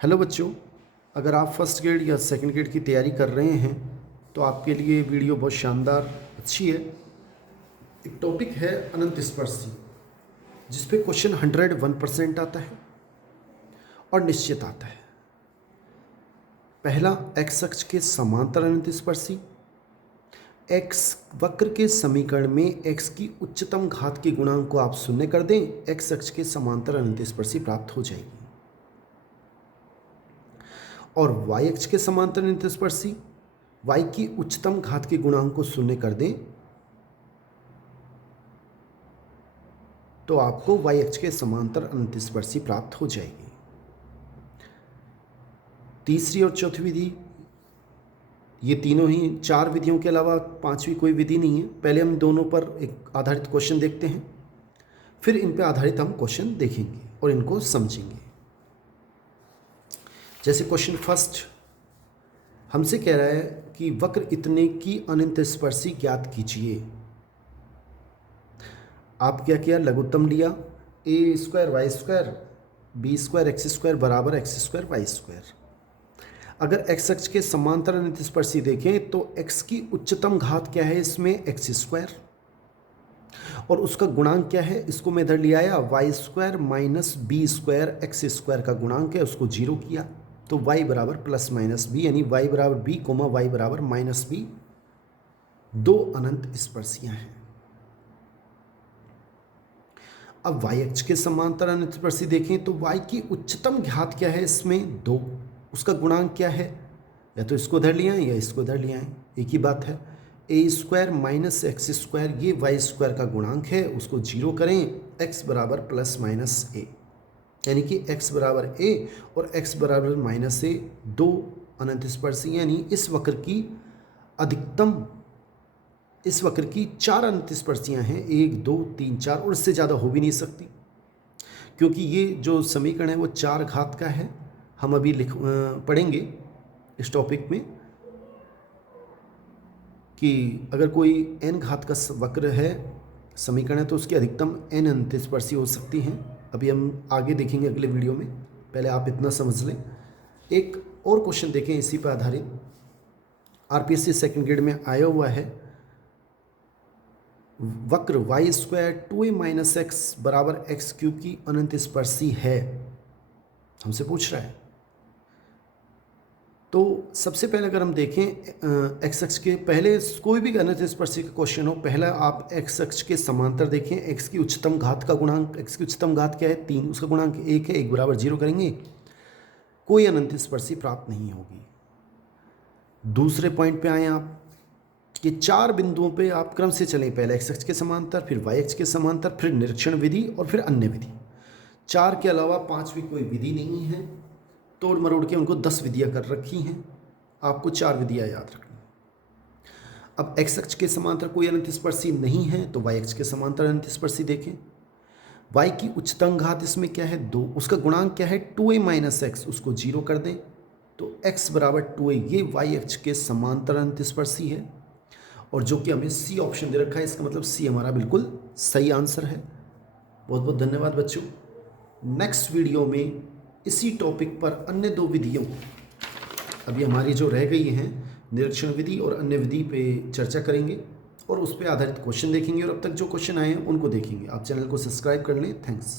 Hello बच्चों, अगर आप फर्स्ट ग्रेड या सेकंड ग्रेड की तैयारी कर रहे हैं तो आपके लिए वीडियो बहुत शानदार अच्छी है। एक टॉपिक है अनंत स्पर्शी, जिस पे क्वेश्चन 101% आता है और निश्चित आता है। पहला, एक्स अक्ष के समांतर अनंत स्पर्शी। एक्स वक्र के समीकरण में एक्स की उच्चतम घात के गुणांक को आप शून्य कर दें, एक्स अक्ष के समांतर अनंत स्पर्शी प्राप्त हो जाएगी। और वाई अक्ष के समांतर अनंत स्पर्शी, y की उच्चतम घात के गुणांक को शून्य कर दें तो आपको y अक्ष के समांतर अनंत स्पर्शी प्राप्त हो जाएगी। तीसरी और चौथी विधि, ये तीनों ही 4 विधियों के अलावा पांचवी कोई विधि नहीं है। पहले हम दोनों पर एक आधारित क्वेश्चन देखते हैं, फिर इन पर आधारित हम क्वेश्चन देखेंगे और इनको समझेंगे। जैसे क्वेश्चन फर्स्ट हमसे कह रहा है कि वक्र इतने की अनंत स्पर्शी ज्ञात कीजिए। आप क्या किया, लघुत्तम लिया, a square y square b square x square बराबर एक्स स्क्वायर वाई स्क्वायर। अगर एक्स अक्ष के समांतर अनंत स्पर्शी देखें तो एक्स की उच्चतम घात क्या है, इसमें एक्स स्क्वायर, और उसका गुणांक क्या है, इसको मैं इधर ले आया, y square minus b square x square का गुणांक है, उसको जीरो किया तो y बराबर प्लस माइनस बी, यानी y बराबर बी कोमा वाई बराबर माइनस बी, दो अनंत स्पर्शियां हैं। अब y अक्ष के समांतर अनंत स्पर्शी देखें तो y की उच्चतम घात क्या है, इसमें 2, उसका गुणांक क्या है, या तो इसको इधर ले आए या इसको इधर ले आए, एक ही बात है। ए स्क्वायर माइनस एक्स स्क्वायर ये वाई स्क्वायर का गुणांक है, उसको जीरो करें, x बराबर प्लस माइनस ए, यानी कि x बराबर a और x बराबर माइनस ए, दो अनंत स्पर्शी, यानी इस वक्र की अधिकतम, इस वक्र की 4 अनंत स्पर्शियां हैं, 1 2 3 4, और इससे ज़्यादा हो भी नहीं सकती, क्योंकि ये जो समीकरण है वो 4 घात का है। हम अभी पढ़ेंगे इस टॉपिक में कि अगर कोई n घात का वक्र है, समीकरण है, तो उसकी अधिकतम n अनंत स्पर्शी हो सकती हैं। अभी हम आगे देखेंगे अगले वीडियो में, पहले आप इतना समझ लें। एक और क्वेश्चन देखें इसी पर आधारित, आरपीएससी सेकंड ग्रेड में आया हुआ है। वक्र y square 2a minus x बराबर एक्स क्यूब की अनंत स्पर्शी है, हमसे पूछ रहा है। तो सबसे पहले अगर हम देखें एक्स अक्ष के, पहले कोई भी अनंत स्पर्शी का क्वेश्चन हो, पहला आप एक्स अक्ष के समांतर देखें, एक्स की उच्चतम घात का गुणांक, एक्स की उच्चतम घात क्या है 3, उसका गुणांक 1 है, 1 बराबर 0 करेंगे, कोई अनंत स्पर्शी प्राप्त नहीं होगी। दूसरे पॉइंट पे आए आप कि 4 बिंदुओं पे आप क्रम से चलें, पहले एक्स अक्ष के समांतर, फिर वाई अक्ष के समांतर, फिर निरीक्षण विधि और फिर अन्य विधि। 4 के अलावा पांचवी कोई विधि नहीं है, तोड़ मरोड़ के उनको 10 विधियाँ कर रखी हैं, आपको 4 विधियाँ याद रखनी। अब एक्स अक्ष के समांतर कोई अनंत स्पर्शी नहीं है तो वाई अक्ष के समांतर अनंत स्पर्शी देखें। वाई की उच्चतम घात इसमें क्या है 2, उसका गुणांक क्या है 2a माइनस एक्स, उसको जीरो कर दें तो x बराबर 2a, ये वाई अक्ष के समांतर अनंत स्पर्शी है, और जो कि हमें सी ऑप्शन दे रखा है, इसका मतलब सी हमारा बिल्कुल सही आंसर है। बहुत बहुत धन्यवाद बच्चों। नेक्स्ट वीडियो में इसी टॉपिक पर अन्य 2 विधियों, अभी हमारी जो रह गई हैं निरीक्षण विधि और अन्य विधि पे चर्चा करेंगे और उस पर आधारित क्वेश्चन देखेंगे, और अब तक जो क्वेश्चन आए हैं उनको देखेंगे। आप चैनल को सब्सक्राइब कर लें। थैंक्स।